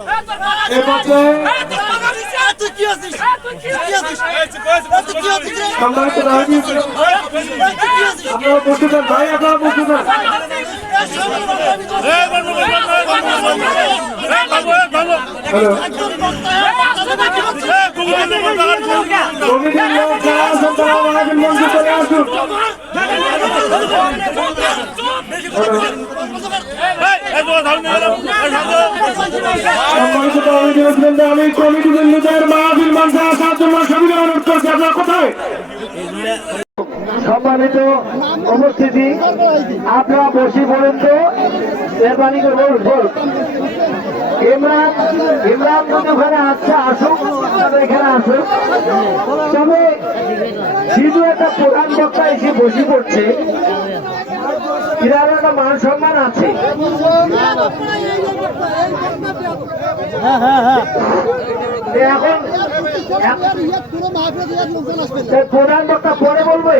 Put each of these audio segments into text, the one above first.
এ পর্যায়ে তুই কি আছিস তুই কি আছিস তুই কি আছিস রে? সম্মানিত নাগরিক আপনারা বসে যান সম্মানিত উপস্থিতি, আপনারা বসে পড়েন তো। মেহরবানি করে বল বল ইমরান ইমরান আসছে আসুক এখানে আসুক। তবে শুধু একটা প্রধান বক্তা এসে বসে পড়ছে। এর একটা মান সম্মান আছে। এখন এই প্রধান বক্তা পরে বলবে।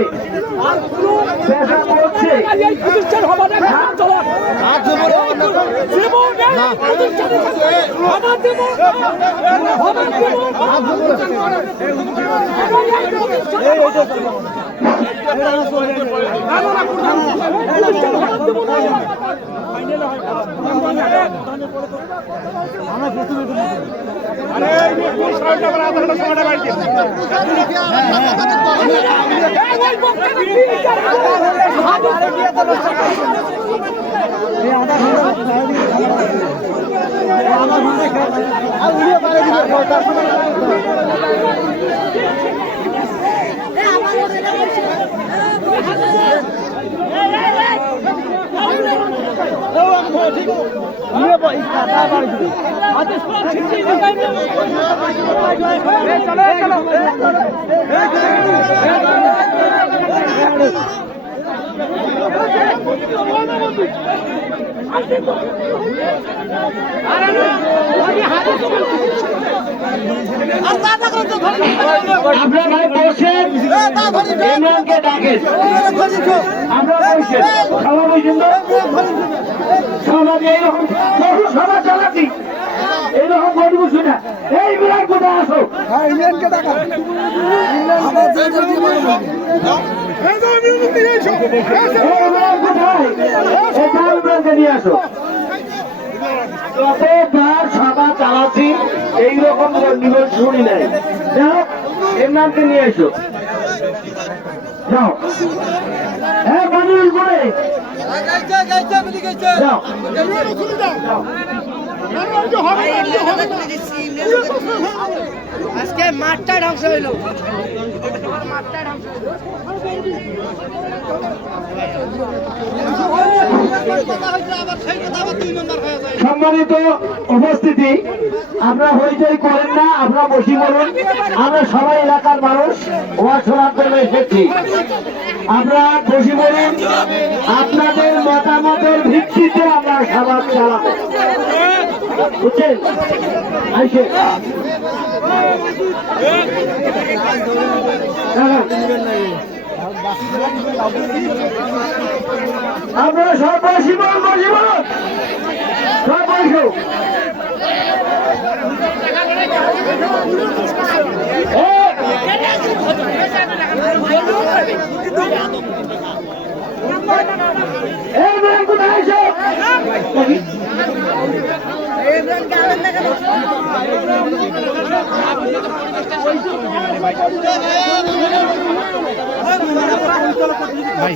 পেশা করছে আপনারা ভাই বসেন। ইমরানকে ডাকেন। আমরা বসেন। সভা বসেন সমাজে এইরকম বহু সভা চালাচ্ছি। এইরকম বড় বসে না। এই বিরাট কোথায় আসো। এই বিরাট কোথায় ইমরানকে নিয়ে আসো। কতবার সভা চালাচ্ছি এইরকম নিবেদন শুনি নাই। যাও নিয়ে এসো। যাও। হ্যাঁ বানিয়ে করে যাও। আজকে মাঠটা ধ্বংস হইল। সম্মানিত উপস্থিতি আপনারা হইচই করেন না আপনারা বসি বলুন। আমরা সবাই এলাকার মানুষ ওয়াজ শোনার জন্য এসেছি। আমরা বসি বলুন আপনাদের মতামতের ভিত্তিতে আমরা সমাজ চালাবো। বুঝছেন? আইসে। হ্যাঁ, আপনারা সব বসি বলুন বসি এই এসো ভাই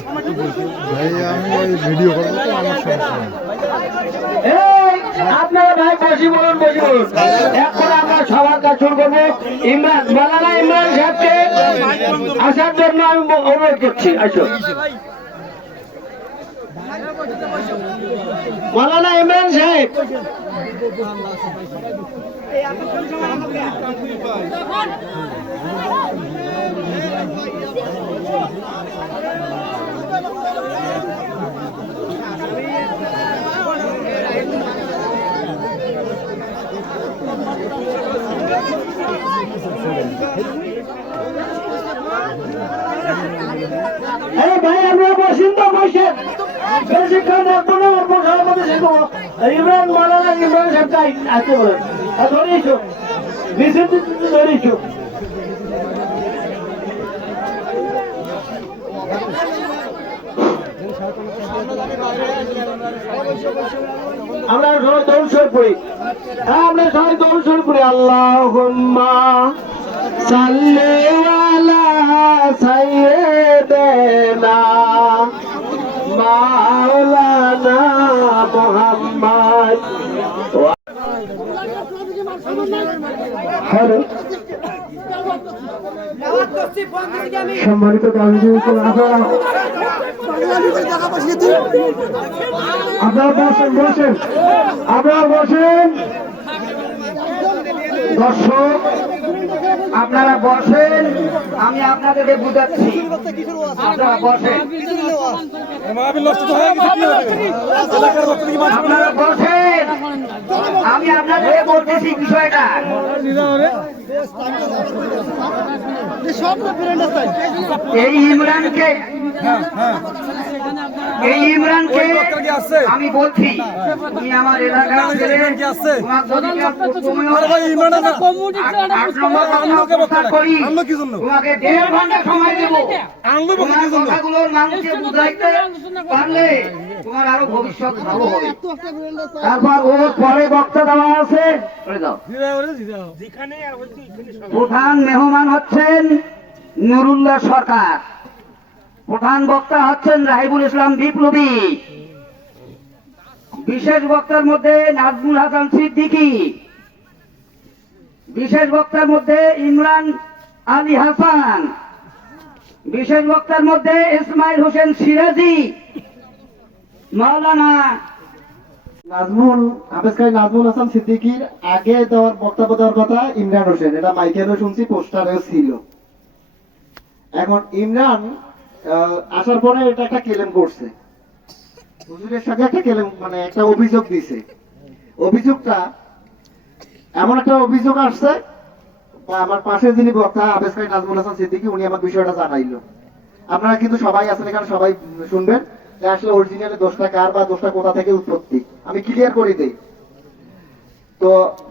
আমি ওই ভিডিও করব তো আমার সমস্যা এই আপনারা ভাই বসি বলুন বসি বলুন। এখন আমরা সবার কাজ শুরু করব। ইমরান মালানা ইমরান সাহেবকে আসার জন্য আমি অনুরোধ করছি আসো। মালানা ইমরান সাহেব। এই আমরা বসেন বেশিক্ষণ রাখব না মধ্যে শেখো ইমরান মালানা ইমরান সাহেব তাই আছে বলেন আর ধরেইছ মিছিল দিতে আমরা সবাই দৌড় সরে পড়ি হ্যাঁ আমরা সবাই দৌড় সরে পড়ি আল্লাহ সাল্লি আলা সাইয়্যিদিনা সম্মানিত আপনারা বসেন। আপনারা বসেন। দর্শক, আপনারা বসেন। আমি আপনাদেরকে বুঝাচ্ছি। আপনারা বসেন। আপনারা বসেন। আমি আপনাদেরকে বলতেছি বিষয়টা। এই ইমরানকে এই ইমরানকে আমি বলছি তুমি আমার এলাকার ছেলে তোমার যদি তুমিও আট নম্বর কথা অবস্থান করি। তোমাকে দেড় ঘণ্টা সময় দেবো। কথাগুলোর মানুষকে বুঝাইতে পারলে তোমার আরও ভবিষ্যৎ ভালো হবে। তারপর ও পরে বক্তা দেওয়া আছে। প্রধান মেহমান হচ্ছেন নুরুল্লাহ সরকার। প্রধান বক্তা হচ্ছেন রাহিবুল ইসলাম বিপ্লবী। বিশেষ বক্তার মধ্যে নাজমুল হাসান সিদ্দিকী। বিশেষ বক্তার মধ্যে ইমরান আলী হাসান। বিশেষ বক্তার মধ্যে ইসমাইল হোসেন সিরাজি। মাওলানা নাজমুল আবেদকারী নাজমুল হাসান সিদ্দিকীর আগে দেওয়ার বক্তব্য দেওয়ার কথা ইমরান হোসেন। এটা মাইকেলও শুনছি, পোস্টারেও ছিল। এখন ইমরান আসার পরে এটা একটা কেলেম করছে। হুজুরের সাথে একটা কেলেম মানে একটা অভিযোগ দিছে। অভিযোগটা এমন একটা অভিযোগ আসছে আমার পাশে যিনি বক্তা আবেদকারী নাজমুল হাসান সিদ্দিকী, উনি আমার বিষয়টা জানাইলো। আপনারা কিন্তু সবাই আছেন এখানে, সবাই শুনবেন যে আসলে অরিজিনালি দোষটা কার বা দোষটা কোথা থেকে উৎপত্তি। আমি ক্লিয়ার করে দেই। তো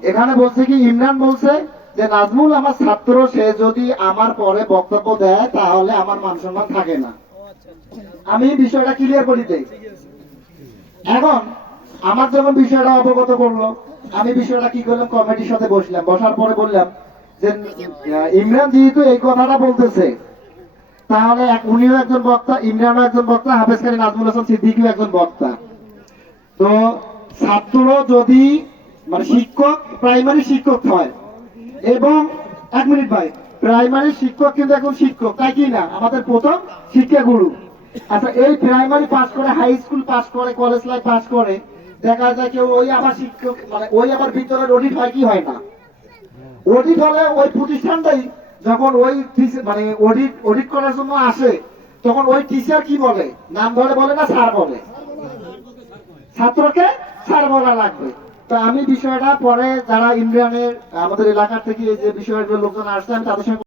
এখানে বলছে কি, ইমরান বলছে যে নাজমুল আমার ছাত্র, সে যদি আমার পরে বক্তব্য দেয়, তাহলে আমার মান সম্মান থাকে না। আমি বিষয়টা ক্লিয়ার করে দেই। এখন, আমার যখন বিষয়টা অবগত করল, আমি বিষয়টা কি করলাম? কমিটির সাথে বসলাম। বসার পরে বললাম যে ইমরান যেহেতু এই কথাটা বলতেছে, তাহলে উনিও একজন বক্তা, ইমরানও একজন বক্তা, হাফেজ খানি নাজমুল হাসান সিদ্দিকিও একজন বক্তা। তো ছাত্র যদি মানে শিক্ষক প্রাইমারি শিক্ষক হয় এবং এক মিনিট ভাই প্রাইমারি শিক্ষক কিন্তু এখন শিক্ষক, তাই কি না? আমাদের প্রথম শিক্ষা গুরু। আচ্ছা এই প্রাইমারি পাস করে হাই স্কুল পাস করে কলেজ লাইফ পাস করে, দেখা যায় কেউ ওই আবার শিক্ষক মানে ওই আবার ভিতরে অডিট হয় কি হয় না? অডিট হলে ওই প্রতিষ্ঠানটাই যখন ওই মানে অডিট অডিট করার জন্য আসে, তখন ওই টিচার কি বলে? নাম ধরে বলে না স্যার বলে? ছাত্রকে স্যার বলা লাগবে। তো আমি বিষয়টা পরে যারা ইমরানের, আমাদের এলাকার থেকে যে বিষয়ের লোকজন আসছেন তাদের সঙ্গে